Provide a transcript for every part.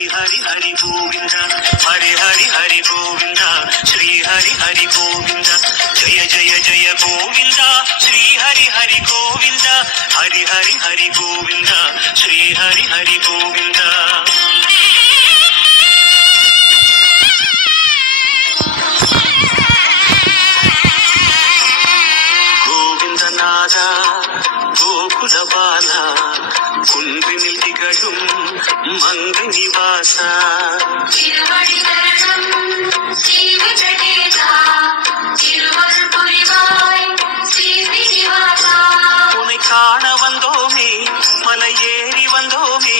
हरि हरि गोविंद हरे हरि हरि गोविंद श्री हरि हरि गोविंद जय जय जय गोविंद श्री हरि हरि गोविंद हरि हरि हरि गोविंद श्री हरि हरि गोविंद गोविंद नादा गोकुल बाला குன்றினில் திகழும் மங்கு நிவாசா உனை காண வந்தோமே மலை ஏறி வந்தோமே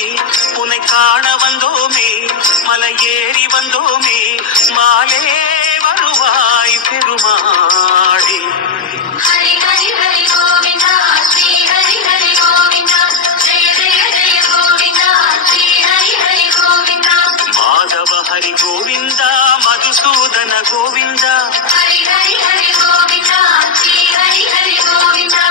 உனை காண வந்தோமே மலை ஏறி வந்தோமே மாலே வருவாய் பெருமாளே ஹரி ஹரி ஹரி கோவிந்தா ஸ்ரீ ஹரி ஹரி கோவிந்தா ஜெய ஜெய ஜெய கோவிந்தா ஸ்ரீ ஹரி ஹரி கோவிந்தா மாதவ ஹரி கோவிந்தா மதுசூதன கோவிந்தா ஹரி ஹரி ஹரி கோவிந்தா ஸ்ரீ ஹரி ஹரி கோவிந்தா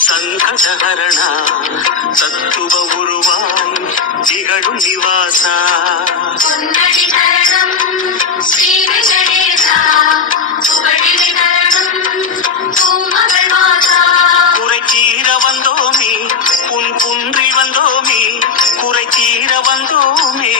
சங்கடஹரண தத்துவ உருவாய் திகழும் நிவாசா பொன்னடி தரணம் ஸ்ரீ வெங்கடேசா புகழில் தரணம் பூமகள் மாதா குறை தீர வந்தோமே உன் குன்றில் வந்தோமே குறை தீர வந்தோமே